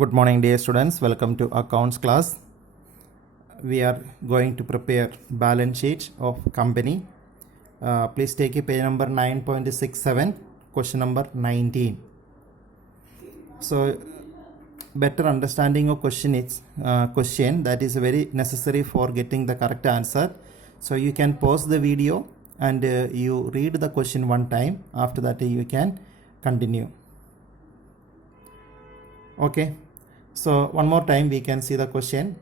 Good morning, dear students. Welcome to accounts class. We are going to prepare balance sheet of company. Please take a page number 9.67, question number 19. So, better understanding of question is question that is very necessary for getting the correct answer. So you can pause the video and you read the question one time. After that you can continue. Okay, so one more time we can see the question.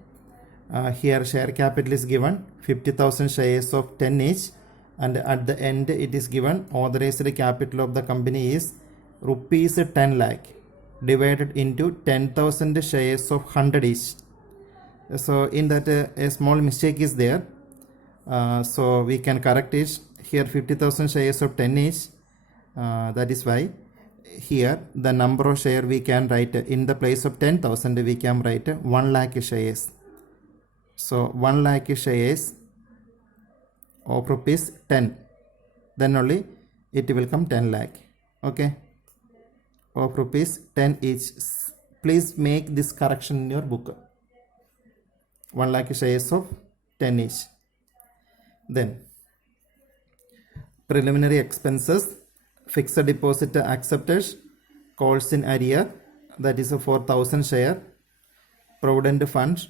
Here share capital is given 50,000 shares of 10 each, and at the end it is given authorized capital of the company is rupees 10 lakh divided into 10,000 shares of 100 each. So in that a small mistake is there, so we can correct it. Here 50,000 shares of 10 each, that is why here the number of share we can write in the place of 10,000 we can write 1 lakh shares. So 1 lakh shares of rupees 10, then only it will come 10 lakh. Okay, of rupees 10 each. Please make this correction in your book. 1 lakh shares of 10 each. Then preliminary expenses, fixed deposit accepted, calls in arrear, that is a 4,000 share, provident fund,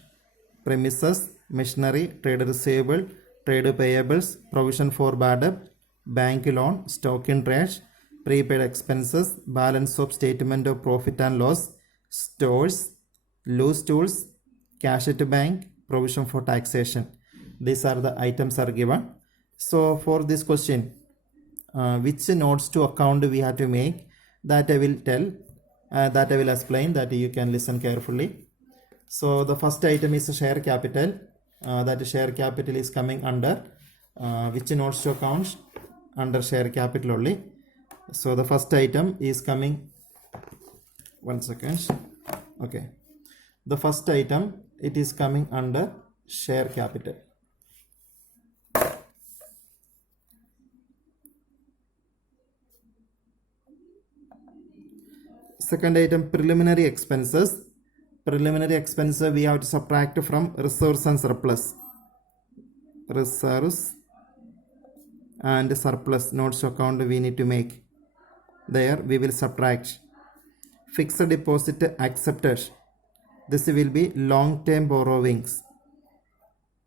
premises, machinery, trade receivable, trade payables, provision for bad debt, bank loan, stock in trade, prepaid expenses, balance of statement of profit and loss, stores, loose tools, cash at bank, provision for taxation. These are the items are given. So for this question, which notes to account we have to make, that I will tell, that I will explain, that you can listen carefully. So the first item is share capital. That share capital is coming under which notes to account? Under share capital only. So the first item is coming, one second. Okay, the first item, it is coming under share capital. Second item, preliminary expenses. Preliminary expenses we have to subtract from reserves and surplus. Reserves and surplus notes to account we need to make. There we will subtract. Fixed deposit accepted. This will be long-term borrowings.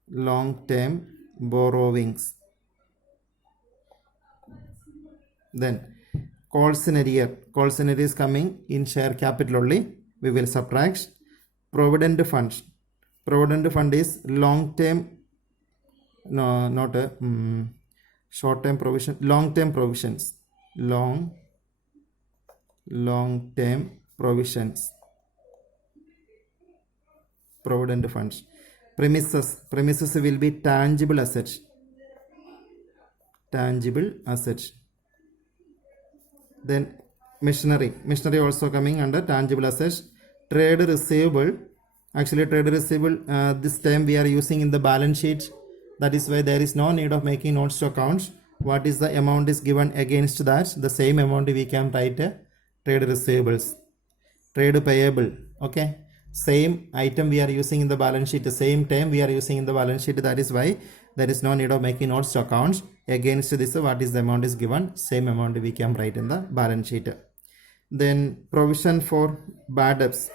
Long-term borrowings. Then calls in arrear. Calls in arrear is coming in share capital only. We will subtract. Provident fund. Provident fund is long-term, no, not a short-term provision. Long-term provisions. Long-term provisions. Provident funds. Premises. Premises will be tangible assets. Tangible assets. Then machinery. Machinery also coming under tangible assets. Trade receivable. Actually trade receivable, this time we are using in the balance sheet. That is why there is no need of making notes to accounts. What is the amount is given against that, the same amount we can write trade receivables. Trade payable. Okay, same item we are using in the balance sheet, the same time we are using in the balance sheet. That is why there is no need of making notes to accounts. Against this, what is the amount is given, same amount we can write in the balance sheet. Then provision for bad debts.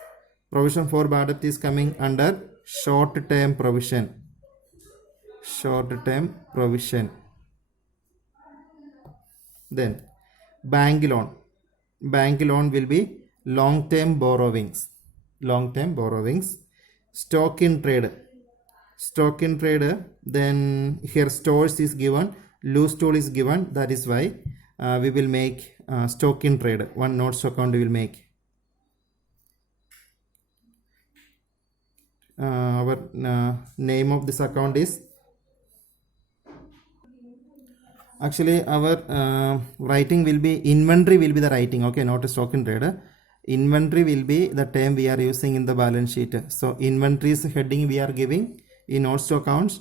Provision for bad debt is coming under short-term provision. Short-term provision. Then bank loan. Bank loan will be long-term borrowings. Long-term borrowings. Stock in trade. Stock in trade. Then here stores is given. Loose tool is given. That is why we will make stock in trade. One notes to account we will make. Our name of this account is, actually our writing will be inventory will be the writing. Okay, not a stock in trade. Inventory will be the term we are using in the balance sheet. So inventories heading we are giving in notes to accounts.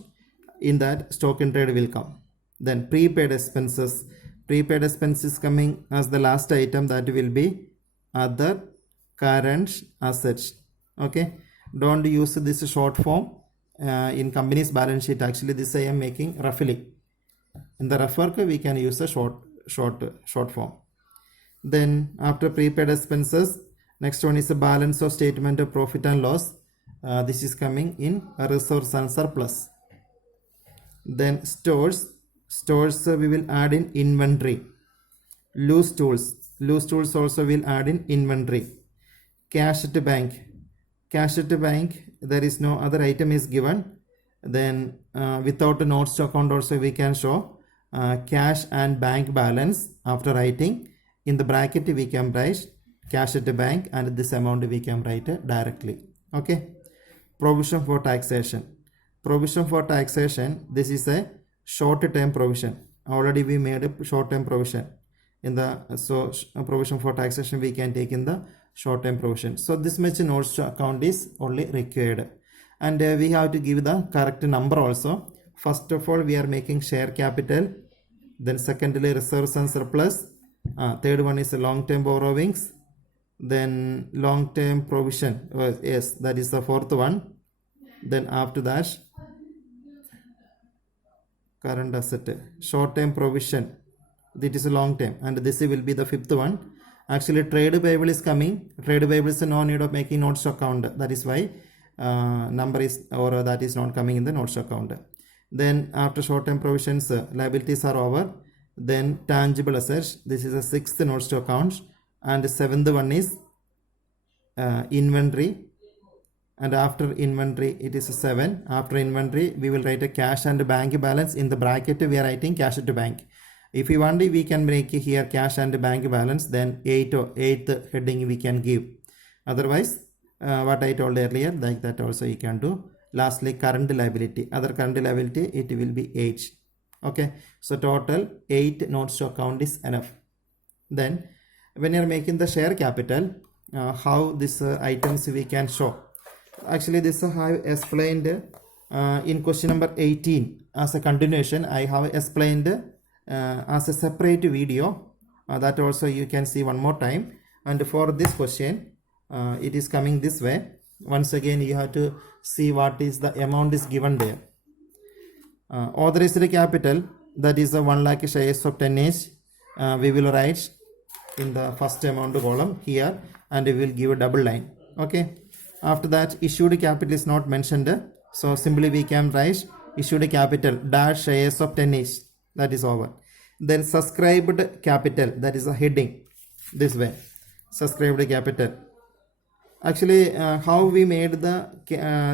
In that stock in trade will come. Then prepaid expenses. Prepaid expenses coming as the last item, that will be other current assets. Okay, don't use this short form in company's balance sheet. Actually, this I am making roughly. In the rough work, we can use a short form. Then after prepaid expenses, next one is the balance of statement of profit and loss. This is coming in reserves and surplus. Then stores we will add in inventory. Loose tools also will add in inventory. Cash at bank, there is no other item is given. Then without a notes to account also we can show cash and bank balance. After writing in the bracket we can write cash at the bank, and this amount we can write directly. Okay. Provision for taxation, this is a short term provision. Already we made a short term provision in the provision for taxation we can take in the short term provision. So this much notes to account is only required, and we have to give the correct number also. First of all, we are making share capital, then secondly reserves and surplus, third one is long term borrowings, then long term provision, yes, that is the fourth one. Then after that current asset, short term provision, that is a long term, and this will be the fifth one. Actually trade payable is coming. Trade payable is no need of making notes to account, that is why number is, or that is not coming in the notes to account. Then after short term provisions, liabilities are over. Then tangible assets, this is the sixth notes to account, and the seventh one is inventory, and after inventory it is 7. After inventory we will write a cash and bank balance. In the bracket we are writing cash at bank. If you want, we can make here cash and bank balance, then 8th heading we can give. Otherwise what I told earlier, like that also you can do. Lastly current liability, other current liability, it will be 8. Okay, so total 8 notes to account is enough. Then when you are making the share capital, how this items we can show. Actually this I have explained in question number 18 as a continuation. I have explained as a separate video, that also you can see one more time. And for this question it is coming this way. Once again you have to see what is the amount is given there. Authorized capital, that is the 1 lakh shares of 10 each. We will write in the first amount column here, and we will give a double line. Okay. After that issued capital is not mentioned, so simply we can write issued capital dash shares of 10 each, that is over. Then subscribed capital, that is a heading this way, subscribed capital. Actually how we made the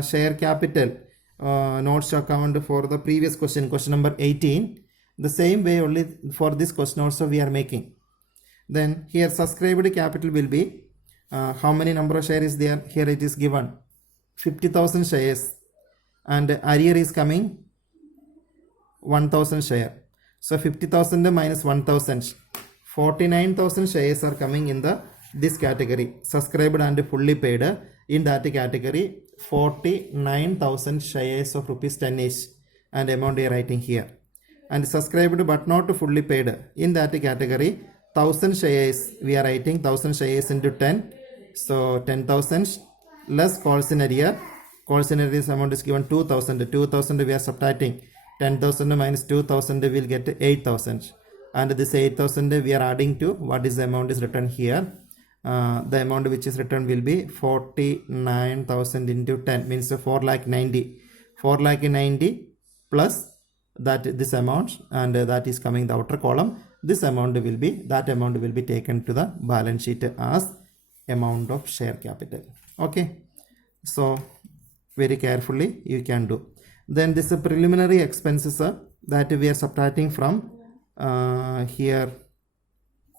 share capital notes to account for the previous question number 18, the same way only for this question also we are making. Then here subscribed capital will be how many number of shares is there. Here it is given 50,000 shares, and arrear is coming 1,000 share. So 50,000 minus 1,000, 49,000 shares are coming in this category, subscribed and fully paid. In that category 49,000 shares of rupees 10 each, and amount we are writing here. And subscribed but not fully paid, in that category 1,000 shares we are writing, 1,000 shares into 10, so 10,000 less calls in arrear. Calls in arrear amount is given 2,000 we are subtracting. 10,000 minus 2,000 will get 8,000, and this 8,000 we are adding to what is the amount is written here. The amount which is written will be 49,000 into 10, means 4,90,000 plus that this amount, and that is coming the outer column. This amount will be, that amount will be taken to the balance sheet as amount of share capital. Okay, so very carefully you can do. Then this preliminary expenses that we are subtracting from here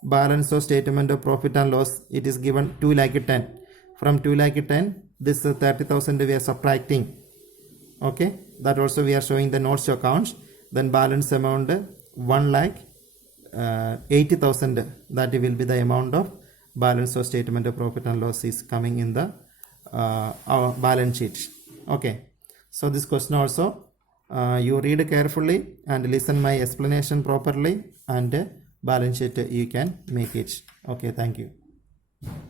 balance of statement of profit and loss. It is given 2,10,000. From 2,10,000 this 30,000 we are subtracting. Okay, that also we are showing the notes to accounts. Then balance amount 1,80,000, that will be the amount of balance of statement of profit and loss is coming in the our balance sheet. Okay, so this question also you read carefully and listen my explanation properly, and balance sheet you can make it. Okay, thank you.